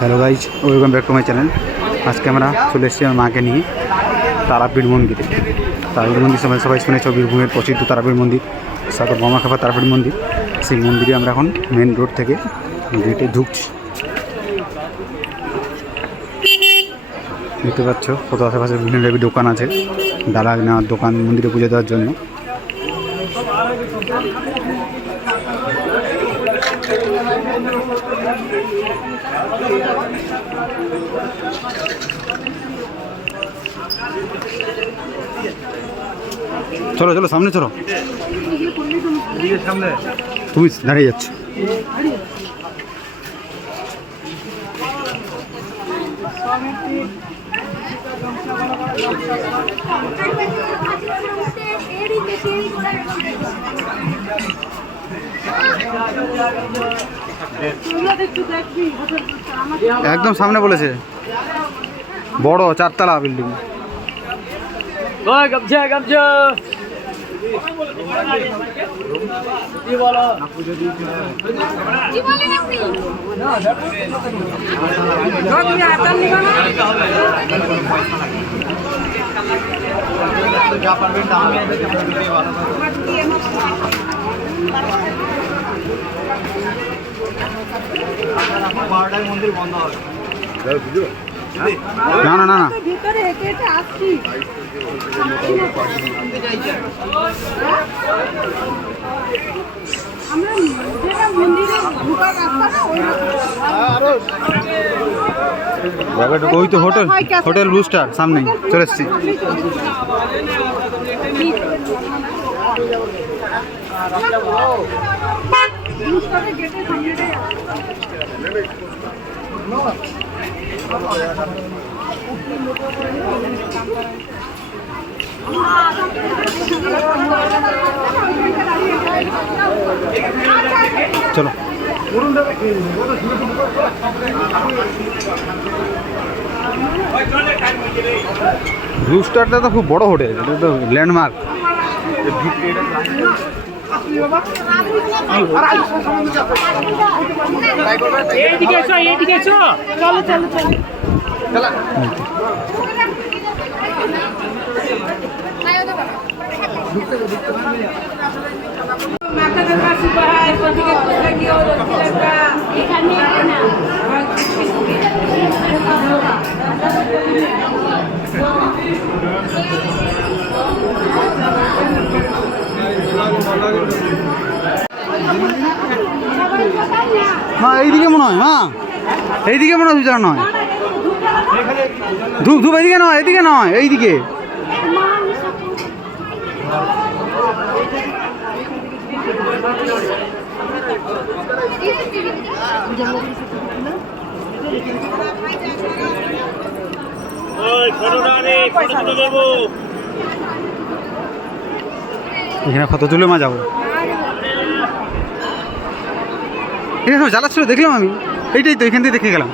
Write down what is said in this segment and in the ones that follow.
Hello guys welcome back to my channel আজকে আমরা চলে এসেছি আমার মাকে নিয়ে তারাপীঠ মন্দিরে। তারাপীঠ মন্দির সবাই সবাই শুনেছ, বীরভূমের প্রসিদ্ধ তারাপীঠ মন্দির সাথে বোমাখাপা তারাপীঠ মন্দির। সেই মন্দিরে আমরা এখন মেন রোড থেকে গেটে ঢুকছি। দেখতে পাচ্ছ, কত আশেপাশে বিভিন্ন টাইপের দোকান আছে। ডালা নেওয়ার দোকান, মন্দিরে পুজো দেওয়ার জন্য। চলো চলো সামনে চলো তুমি দাঁড়িয়ে যাচ্ছ একদম সামনে বলেছে। বড় চারতলা বিল্ডিং ওই গামছা গামছা মন্দির বন্ধ হবে না না না। না ভিতরে হেঁটে হেঁটে আসছি। আমরা যেটা মন্দিরে ঢোকার রাস্তাটা ওই ওই তো হোটেল। হোটেল বুস্টার সামনেই চলে এসছি। চলো। ব্লু স্টারটা তো খুব বড় হোটেল এটা তো ল্যান্ডমার্ক এইদিকে এসো এইদিকে এসো চলো চলো চলো মা, এইদিকে মনে হয়, মা। এইদিকে মনে হয় সুচার নয়। ধূপ ধূপ এইদিকে নয় এইদিকে নয়, এইদিকে ওই ফটোটা নে ফটো তুলে দেবো এখানে ফটো তুলে মা যাব? এখানে সব জ্বালাচ্ছিল, দেখলাম আমি। এইটাই তো, এখান থেকে দেখে গেলাম।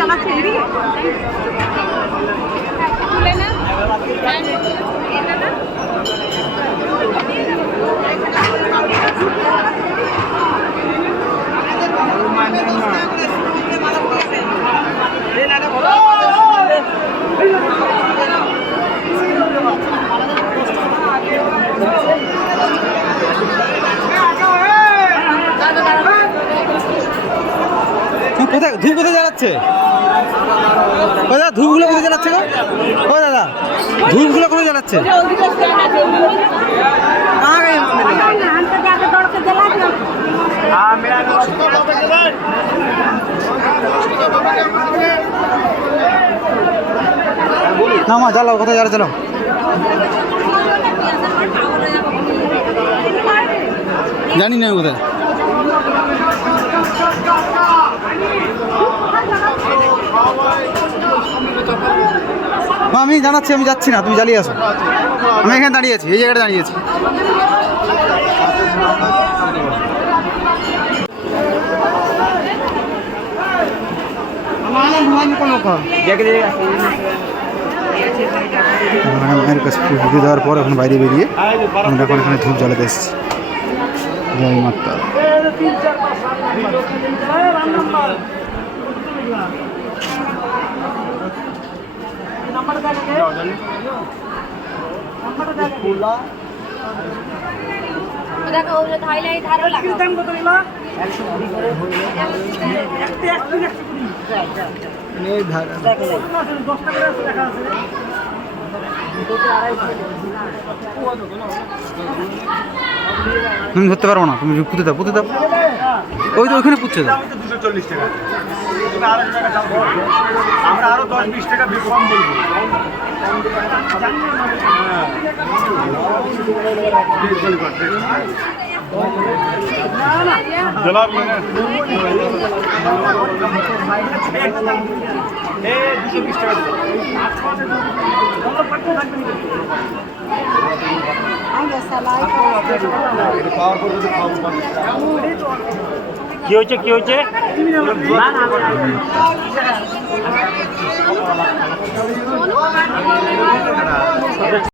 জ্বালাচ্ছে কোথায় ধূপ কোথায় জ্বালাচ্ছে দাদা ধূপগুলো কোথায় জ্বালাচ্ছে গো? ও দাদা ধূপগুলো কোথায় জ্বালাচ্ছে না, মা, জ্বালাও, কোথায় জ্বালা চালাও জানি না কোথায়। আমি জানাচ্ছি, আমি যাচ্ছি না, তুমি জ্বালিয়ে আসো। আমি এখানে দাঁড়িয়ে আছি, এই জায়গাটা দাঁড়িয়ে আছি। মায়ের কাছে পুজো দেওয়ার পর এখন বাইরে বেরিয়ে আমরা এখন এখানে ধূপ জ্বালাতে এসেছি। জয় মাতা। দেখে হাইলাইট আরও লাগা দাম কত নিলা? একশো কুড়ি করে। একশো একশো একশো কুড়ি। দশ টাকা আছে দেখা আছে। তুমি ধরতে পারব না তুমি পুঁতে দাও পুঁতে দাও। ওই তো ওইখানে পুচ্ছে দাও দুশো চল্লিশ টাকা। আমরা আরও দশ বিশ টাকা কম বলব দুশো বিশ টাকা দিবো। আগে সালাই এটা পাওয়ার পর যদি পাবো। কি হয়েছে কি হয়েছে?